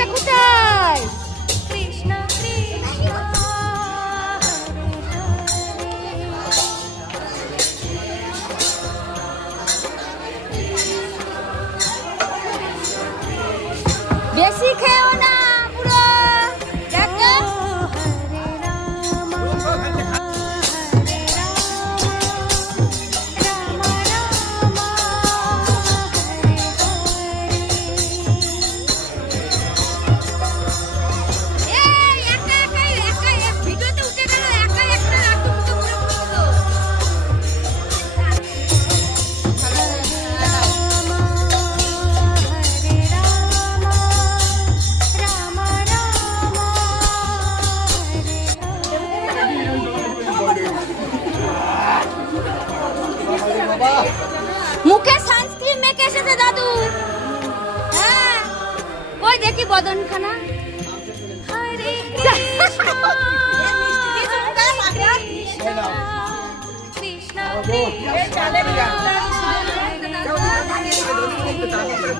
কোথায় কোথায়? কৃষ্ণ কৃষ্ণ বেশি খেও না পুরো দেখো। মুখে সানস্ক্রিন মেখে এসেছে দাদু। হ্যাঁ ওই দেখি বদনখানা। হরে কৃষ্ণ কৃষ্ণ কৃষ্ণ